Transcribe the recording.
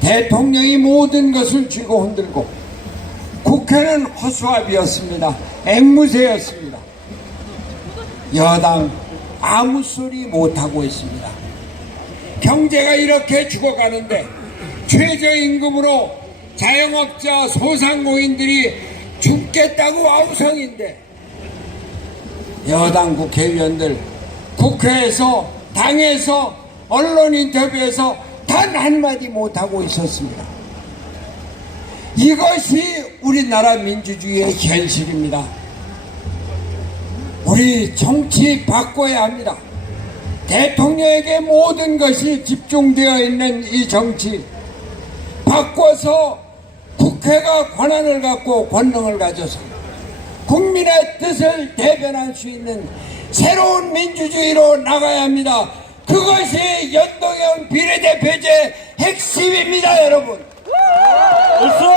대통령이 모든 것을 쥐고 흔들고 국회는 허수아비였습니다. 앵무새였습니다. 여당 아무 소리 못하고 있습니다. 경제가 이렇게 죽어가는데 최저임금으로 자영업자 소상공인들이 죽겠다고 아우성인데 여당 국회의원들 국회에서 당에서 언론 인터뷰에서 단 한마디 못하고 있었습니다. 이것이 우리나라 민주주의의 현실입니다. 우리 정치 바꿔야 합니다. 대통령에게 모든 것이 집중되어 있는 이 정치 바꿔서 국회가 권한을 갖고 권능을 가져서 국민의 뜻을 대변할 수 있는 새로운 민주주의로 나가야 합니다. 그것이 연동형 비례대표제 핵심입니다, 여러분. 없어!